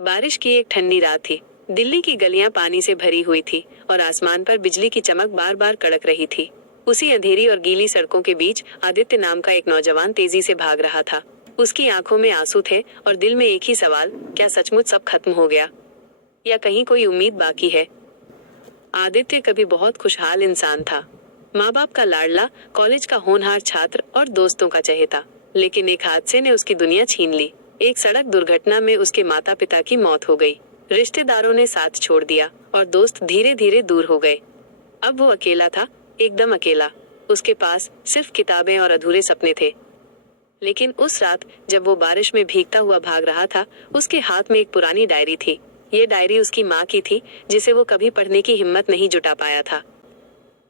बारिश की एक ठंडी रात थी। दिल्ली की गलियां पानी से भरी हुई थी और आसमान पर बिजली की चमक बार बार कड़क रही थी। उसी अंधेरी और गीली सड़कों के बीच आदित्य नाम का एक नौजवान तेजी से भाग रहा था। उसकी आंखों में आंसू थे और दिल में एक ही सवाल, क्या सचमुच सब खत्म हो गया या कहीं कोई उम्मीद बाकी है। आदित्य कभी बहुत खुशहाल इंसान था, माँ बाप का लाडला, कॉलेज का होनहार छात्र और दोस्तों का चहेता। लेकिन एक हादसे ने उसकी दुनिया छीन ली। एक सड़क दुर्घटना में उसके माता पिता की मौत हो गई, रिश्तेदारों ने साथ छोड़ दिया और दोस्त धीरे धीरे दूर हो गए। अब वो अकेला था, एकदम अकेला। उसके पास सिर्फ किताबें और अधूरे सपने थे। लेकिन उस रात जब वो बारिश में भीगता हुआ भाग रहा था, उसके हाथ में एक पुरानी डायरी थी। ये डायरी उसकी माँ की थी, जिसे वो कभी पढ़ने की हिम्मत नहीं जुटा पाया था।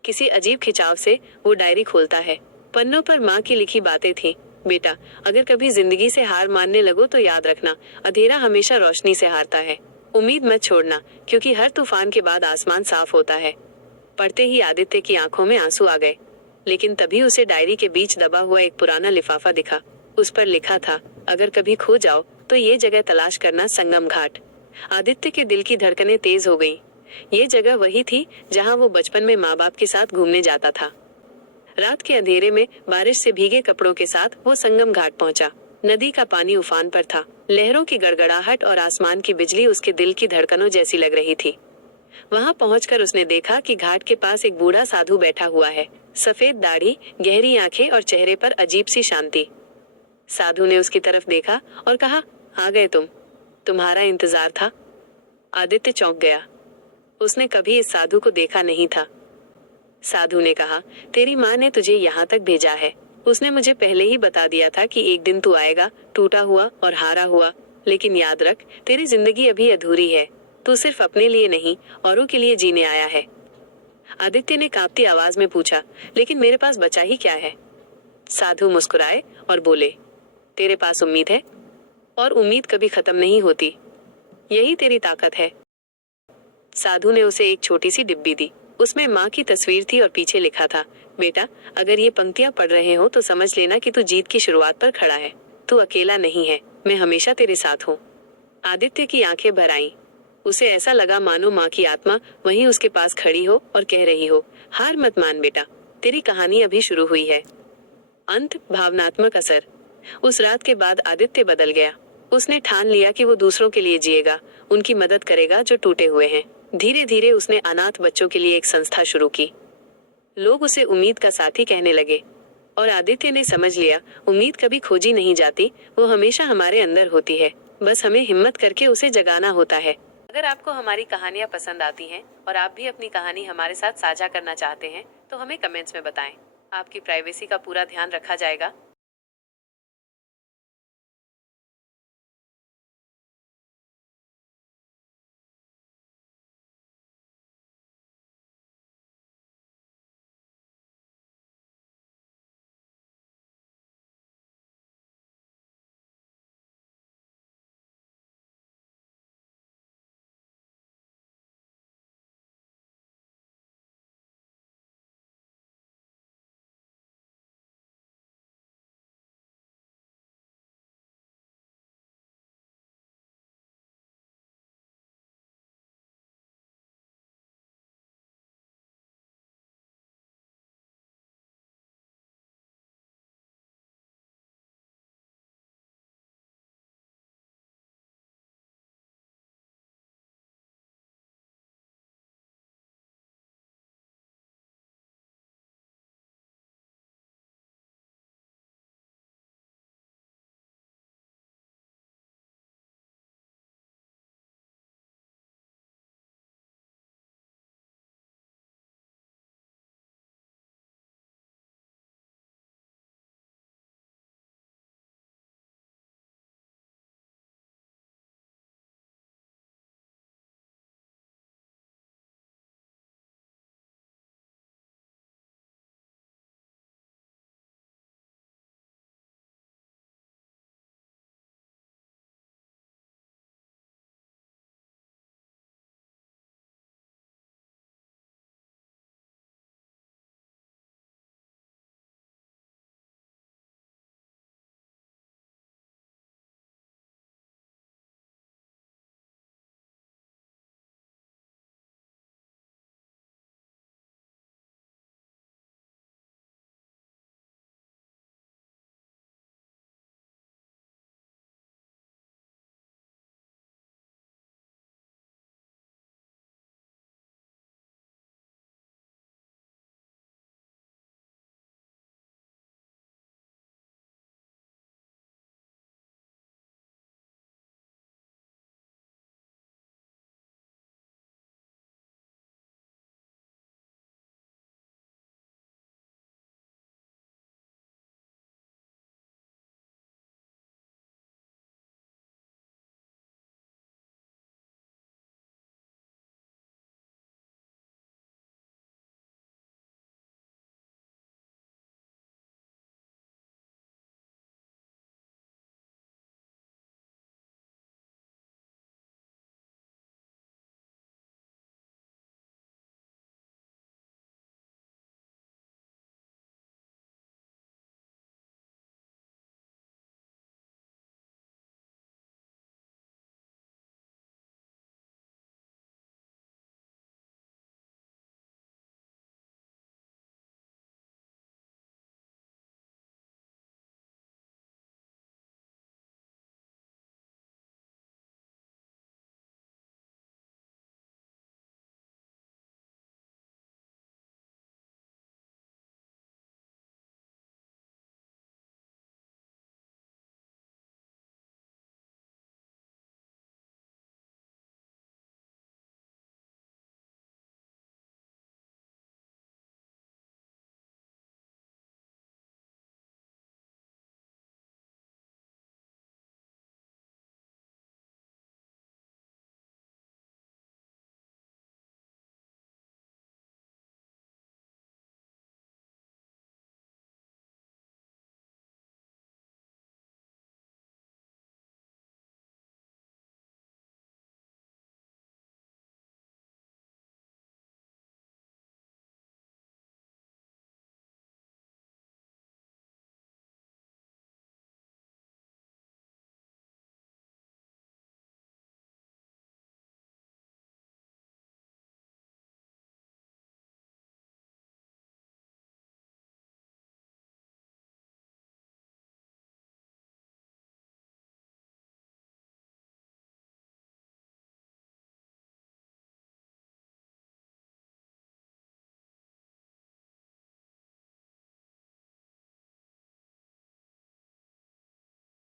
किसी अजीब खिंचाव से वो डायरी खोलता है। पन्नों पर माँ की लिखी बातें थी। बेटा, अगर कभी जिंदगी से हार मानने लगो तो याद रखना, अंधेरा हमेशा रोशनी से हारता है। उम्मीद मत छोड़ना, क्योंकि हर तूफान के बाद आसमान साफ होता है। पढ़ते ही आदित्य की आंखों में आंसू आ गए। लेकिन तभी उसे डायरी के बीच दबा हुआ एक पुराना लिफाफा दिखा। उस पर लिखा था, अगर कभी खो जाओ तो ये जगह तलाश करना, संगम घाट। आदित्य के दिल की धड़कनें तेज हो गई। ये जगह वही थी जहां वो बचपन में माँ बाप के साथ घूमने जाता था। रात के अंधेरे में बारिश से भीगे कपड़ों के साथ वो संगम घाट पहुंचा। नदी का पानी उफान पर था। लहरों की गड़गड़ाहट और आसमान की बिजली उसके दिल की धड़कनों जैसी लग रही थी। वहां पहुंचकर उसने देखा कि घाट के पास एक बूढ़ा साधु बैठा हुआ है। सफेद दाढ़ी, गहरी आंखें और चेहरे पर अजीब सी शांति। साधु ने उसकी तरफ देखा और कहा, आ गए तुम, तुम्हारा इंतजार था। आदित्य चौंक गया। उसने कभी इस साधु को देखा नहीं था। साधु ने कहा, तेरी माँ ने तुझे यहाँ तक भेजा है। उसने मुझे पहले ही बता दिया था कि एक दिन तू आएगा, टूटा हुआ और हारा हुआ। लेकिन याद रख, तेरी जिंदगी अभी अधूरी है। तू सिर्फ अपने लिए नहीं, औरों के लिए जीने आया है। आदित्य ने कांपती आवाज में पूछा, लेकिन मेरे पास बचा ही क्या है। साधु मुस्कुराए और बोले, तेरे पास उम्मीद है, और उम्मीद कभी खत्म नहीं होती। यही तेरी ताकत है। साधु ने उसे एक छोटी सी डिब्बी दी। उसमें माँ की तस्वीर थी और पीछे लिखा था, बेटा, अगर ये पंक्तियां पढ़ रहे हो तो समझ लेना कि तू जीत की शुरुआत पर खड़ा है। तू अकेला नहीं है, मैं हमेशा तेरे साथ हूँ। आदित्य की आंखें भर आईं। उसे ऐसा लगा मानो माँ की आत्मा वहीं उसके पास खड़ी हो और कह रही हो, हार मत मान बेटा, तेरी कहानी अभी शुरू हुई है। अंत, भावनात्मक असर। उस रात के बाद आदित्य बदल गया। उसने ठान लिया कि वो दूसरों के लिए जिएगा, उनकी मदद करेगा जो टूटे हुए हैं। धीरे धीरे उसने अनाथ बच्चों के लिए एक संस्था शुरू की। लोग उसे उम्मीद का साथी कहने लगे। और आदित्य ने समझ लिया, उम्मीद कभी खोजी नहीं जाती, वो हमेशा हमारे अंदर होती है। बस हमें हिम्मत करके उसे जगाना होता है। अगर आपको हमारी कहानियाँ पसंद आती हैं और आप भी अपनी कहानी हमारे साथ साझा करना चाहते हैं तो हमें कमेंट्स में बताएं। आपकी प्राइवेसी का पूरा ध्यान रखा जाएगा।